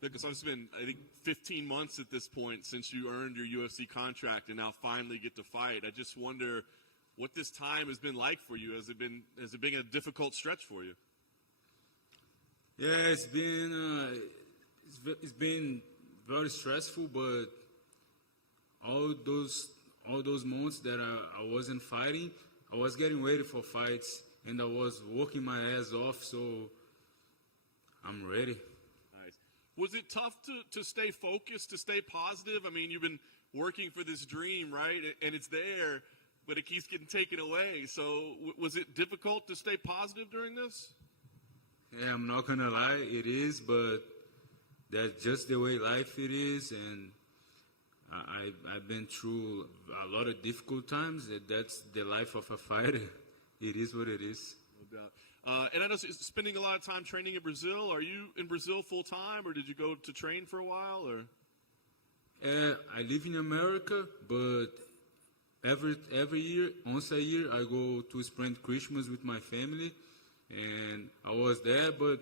Because it's been, I think, 15 months at this point since you earned your UFC contract and now finally get to fight. I just wonder what this time has been like for you. Has it been a difficult stretch for you? Yeah, it's been very stressful, but all those months that I wasn't fighting, I was getting ready for fights, and I was working my ass off, so I'm ready. Nice. Was it tough to stay focused, to stay positive? I mean, you've been working for this dream, right? And it's there, but it keeps getting taken away. So was it difficult to stay positive during this? Yeah, I'm not gonna lie, it is, but that's just the way life it is, and I've been through a lot of difficult times. That's the life of a fighter. It is what it is. No doubt. And I know spending a lot of time training in Brazil. Are you in Brazil full time, or did you go to train for a while? Or I live in America, but every year, once a year, I go to spend Christmas with my family, and I was there. But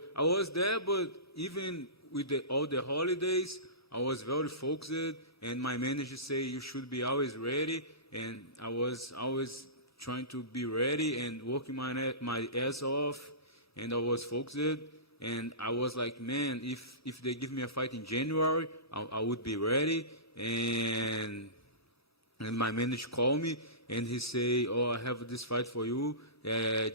even with all the holidays, I was very focused. And my manager say you should be always ready, and I was always trying to be ready and working my ass off, and I was focused. And I was like, man, if they give me a fight in January, I would be ready. And my manager called me, and he say, oh, I have this fight for you.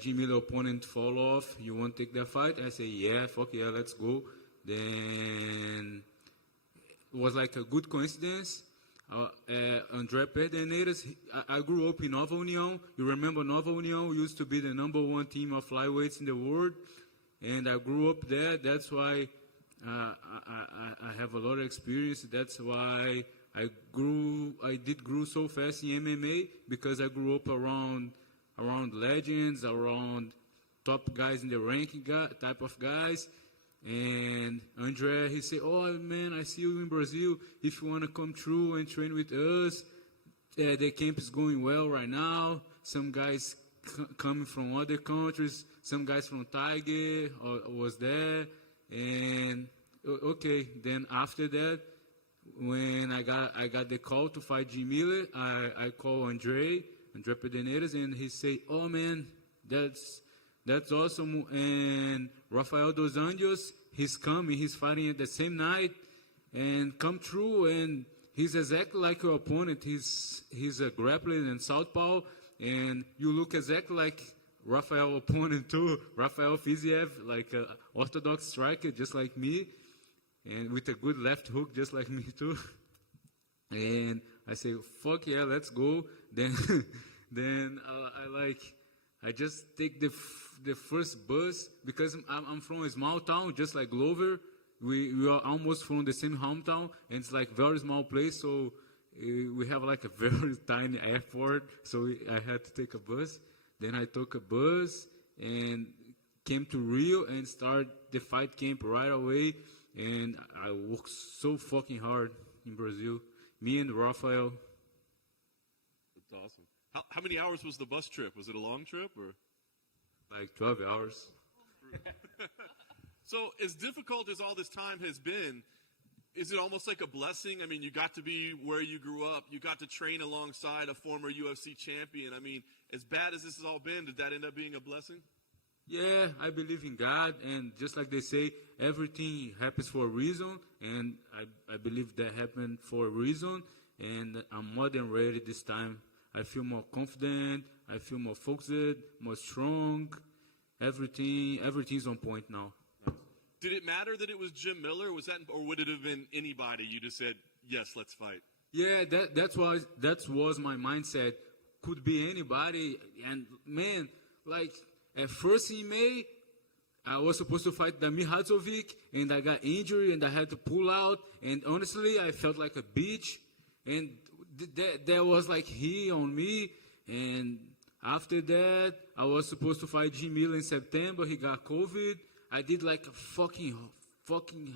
Jim Miller opponent fall off. You want to take that fight? I say, yeah, fuck yeah, let's go. Then it was like a good coincidence. André Pederneiras, I grew up in Nova União. You remember Nova União used to be the #1 team of flyweights in the world. And I grew up there. That's why I have a lot of experience. That's why I did grow so fast in MMA, because I grew up around legends, around top guys in the ranking type of guys. And Andre, he said, oh, man, I see you in Brazil. If you want to come through and train with us, the camp is going well right now. Some guys coming from other countries, some guys from Tiger was there. And, okay, then after that, when I got the call to fight Jim Miller, I call André Pederneiras, and he say, oh, man, that's awesome. And Rafael dos Anjos, he's coming. He's fighting at the same night, and come through. And he's exactly like your opponent. He's a grappler and southpaw, and you look exactly like Rafael opponent too. Rafael Fiziev, like an orthodox striker, just like me, and with a good left hook, just like me too. And I say, fuck yeah, let's go. Then I just take the first bus, because I'm from a small town, just like Glover. We are almost from the same hometown, and it's like very small place, so we have like a very tiny airport, so I had to take a bus. Then I took a bus and came to Rio and started the fight camp right away, and I worked so fucking hard in Brazil, me and Rafael. That's awesome. How many hours was the bus trip? Was it a long trip, or? Like 12 hours. So as difficult as all this time has been, is it almost like a blessing? I mean, you got to be where you grew up. You got to train alongside a former UFC champion. I mean, as bad as this has all been, did that end up being a blessing? Yeah, I believe in God, and just like they say, everything happens for a reason, and I believe that happened for a reason, and I'm more than ready this time. I feel more confident, I feel more focused, more strong. Everything's on point now. Did it matter that it was Jim Miller? Or would it have been anybody? You just said, yes, let's fight. Yeah, that was my mindset. Could be anybody. And man, like at first in May, I was supposed to fight Damir Hadzovic, and I got injured, and I had to pull out. And honestly, I felt like a bitch. And there was like he on me. And after that, I was supposed to fight Jim Miller in September. He got COVID. I did like a fucking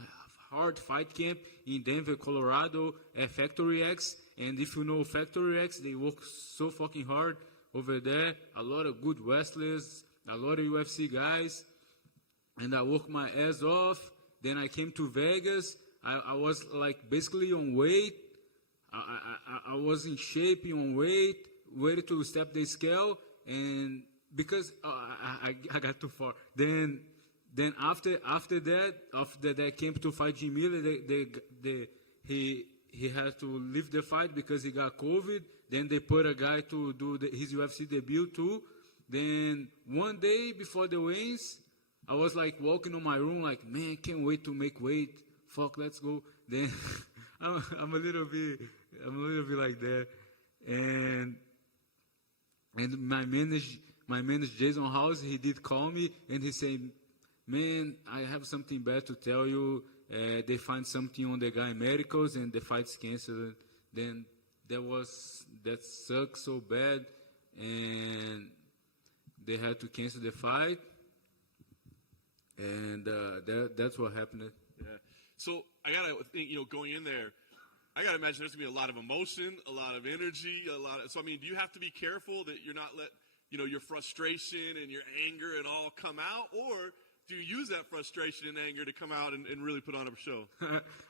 hard fight camp in Denver, Colorado at Factory X. And if you know Factory X, they work so fucking hard over there. A lot of good wrestlers, a lot of UFC guys. And I worked my ass off. Then I came to Vegas. I was like basically on weight. I was in shape, on weight, ready to step the scale, and because I got too far. Then after that, after that came to fight Jim Miller, he had to leave the fight because he got COVID. Then they put a guy to do his UFC debut too. Then one day before the weigh-ins, I was like walking in my room like, man, can't wait to make weight. Fuck, let's go. Then I'm a little bit like that. And my manager Jason House, he did call me and he said, man, I have something bad to tell you. They find something on the guy medicals and the fight's canceled. Then that sucked so bad, and they had to cancel the fight. And that's what happened. Yeah. So I gotta think, going in there, I gotta imagine there's gonna be a lot of emotion, a lot of energy, So I mean, do you have to be careful that you're not let your frustration and your anger and all come out, or do you use that frustration and anger to come out and really put on a show?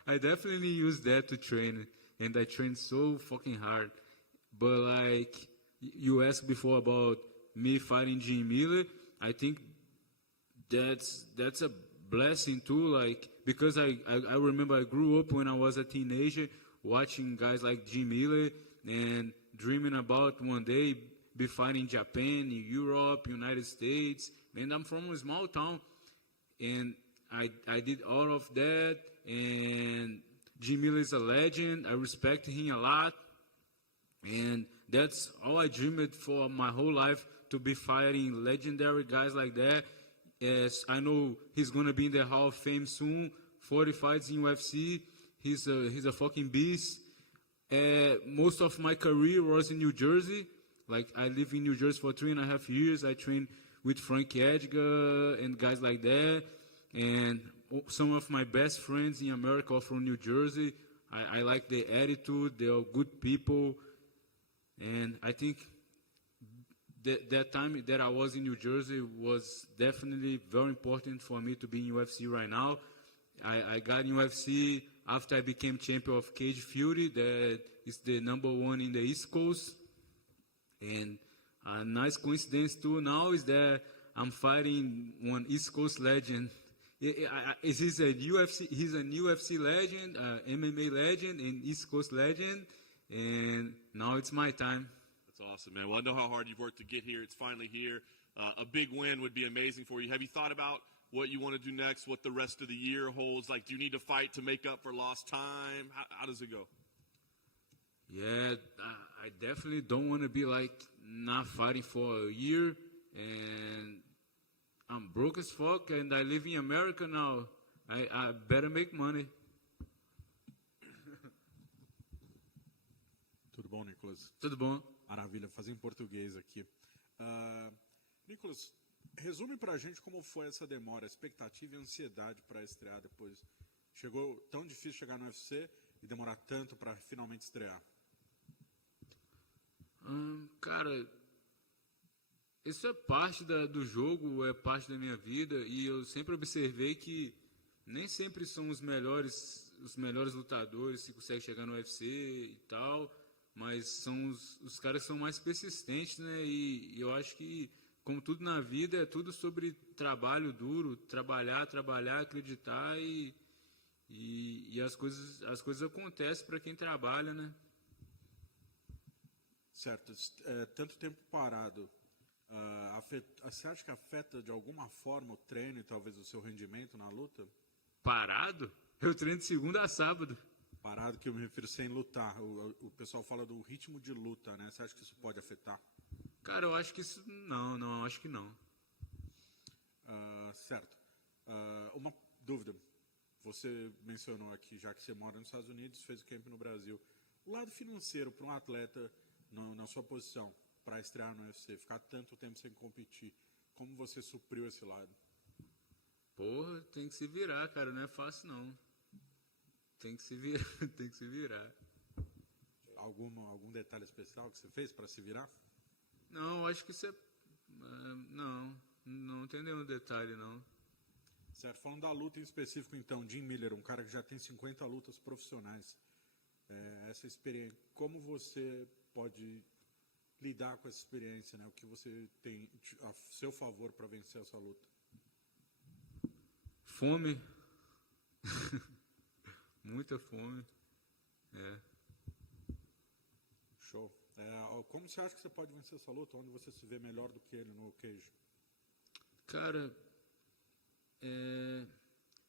I definitely use that to train, and I train so fucking hard. But like you asked before about me fighting Jim Miller, I think that's a blessing too. Like because I remember I grew up when I was a teenager watching guys like Jim Miller and dreaming about one day be fighting Japan, Europe, United States. And I'm from a small town. And I did all of that, and Jim Miller is a legend. I respect him a lot, and that's all I dreamed for my whole life, to be fighting legendary guys like that. As I know he's gonna be in the Hall of Fame soon. 40 fights in UFC. He's a fucking beast. Most of my career was in New Jersey. Like I lived in New Jersey for 3.5 years. I trained with Frank Edgar and guys like that. And some of my best friends in America are from New Jersey. I like their attitude. They are good people. And I think that time that I was in New Jersey was definitely very important for me to be in UFC right now. I got in UFC after I became champion of Cage Fury. That is the #1 in the East Coast. And a nice coincidence too now is that I'm fighting one East Coast legend. He's a UFC legend, MMA legend, and East Coast legend. And now it's my time. That's awesome, man. Well, I know how hard you've worked to get here. It's finally here. A big win would be amazing for you. Have you thought about what you want to do next, what the rest of the year holds? Like, do you need to fight to make up for lost time? How does it go? Yeah, I definitely don't want to be like not fighting for a year, and I'm broke as fuck, and I live in America now. I better make money. Tudo bom, Nikolas? Tudo bom? Maravilha, fazer em português aqui. Nikolas, resume pra gente como foi essa demora, expectativa e ansiedade para estrear depois. Chegou tão difícil chegar no UFC e demorar tanto para finalmente estrear? Cara, isso é parte do jogo, é parte da minha vida, e eu sempre observei que nem sempre são os melhores lutadores que conseguem chegar no UFC e tal, mas são os caras que são mais persistentes, né? E eu acho que, como tudo na vida, é tudo sobre trabalho duro, trabalhar, acreditar, e as coisas acontecem para quem trabalha, né? Certo. Tanto tempo parado, você acha que afeta de alguma forma o treino e talvez o seu rendimento na luta? Parado? Eu treino de segunda a sábado. Parado, que eu me refiro sem lutar. O pessoal fala do ritmo de luta, né? Você acha que isso pode afetar? Cara, eu acho que isso... Não, acho que não. Certo. Uma dúvida. Você mencionou aqui, já que você mora nos Estados Unidos, fez o camp no Brasil. O lado financeiro para um atleta na sua posição, para estrear no UFC, ficar tanto tempo sem competir, como você supriu esse lado? Porra, tem que se virar, cara, não é fácil não. Tem que se virar, tem que se virar. Algum detalhe especial que você fez para se virar? Não, acho que isso é... Não tem nenhum detalhe, não. Certo, falando da luta em específico, então, Jim Miller, um cara que já tem 50 lutas profissionais, essa experiência, como você pode lidar com essa experiência, né? O que você tem a seu favor para vencer essa luta? Fome. Muita fome. Show. Como você acha que você pode vencer essa luta? Onde você se vê melhor do que ele no cage? Cara,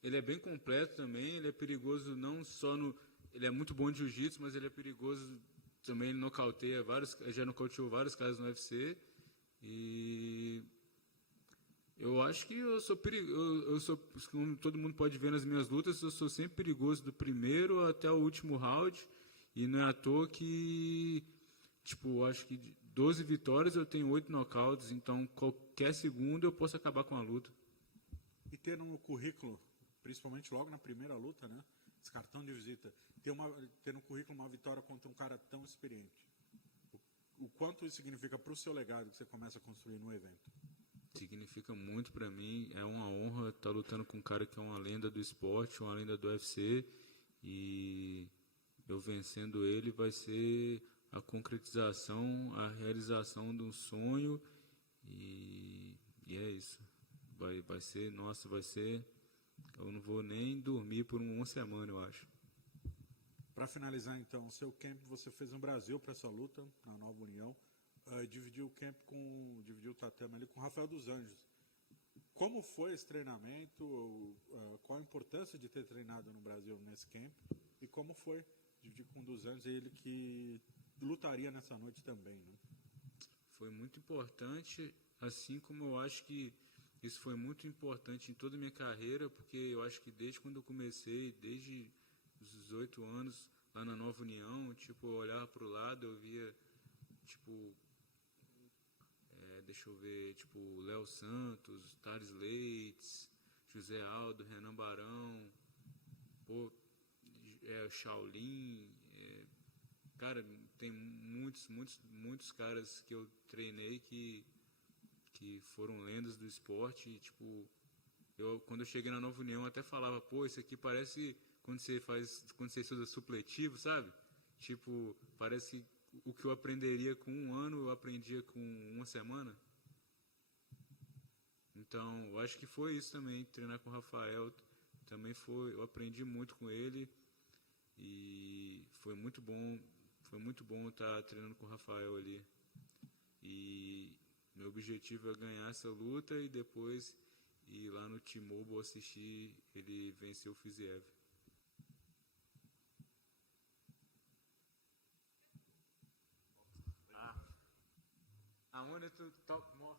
ele é bem completo também, ele é perigoso não só no... Ele é muito bom de jiu-jitsu, mas ele é perigoso também, ele nocauteia já nocauteou vários caras no UFC. E eu acho que eu sou como todo mundo pode ver nas minhas lutas, eu sou sempre perigoso do primeiro até o último round. E não é à toa que, tipo, eu acho que de 12 vitórias eu tenho 8 knockouts, então qualquer segundo eu posso acabar com a luta. E ter no currículo, principalmente logo na primeira luta, né? Esse cartão de visita, ter no currículo uma vitória contra um cara tão experiente. O quanto isso significa para o seu legado que você começa a construir no evento? Significa muito para mim, é uma honra estar lutando com um cara que é uma lenda do esporte, uma lenda do UFC, e eu vencendo ele vai ser a concretização, a realização de um sonho, e é isso. Vai ser, nossa, vai ser... Eu não vou nem dormir por uma semana, eu acho. Para finalizar, então, o seu camp você fez no Brasil para essa luta, na Nova União, dividiu o tatame ali com o Rafael dos Anjos. Como foi esse treinamento? Qual a importância de ter treinado no Brasil nesse camp? E como foi dividir com o dos Anjos, ele que lutaria nessa noite também, né? Foi muito importante, assim como eu acho que isso foi muito importante em toda a minha carreira, porque eu acho que desde quando eu comecei, desde os 18 anos, lá na Nova União, tipo, eu olhava para o lado, eu via, tipo, deixa eu ver, tipo, Léo Santos, Thales Leites, José Aldo, Renan Barão, Shaolin, cara, tem muitos caras que eu treinei que foram lendas do esporte, e, tipo, quando eu cheguei na Nova União, eu até falava, pô, isso aqui parece quando você estuda supletivo, sabe? Tipo, parece o que eu aprenderia com um ano, eu aprendia com uma semana. Então, eu acho que foi isso também, treinar com o Rafael, também eu aprendi muito com ele, e foi muito bom estar treinando com o Rafael ali. E meu objetivo é ganhar essa luta e depois ir lá no T-Mobile assistir ele vencer o Fiziev. I wanted to talk more.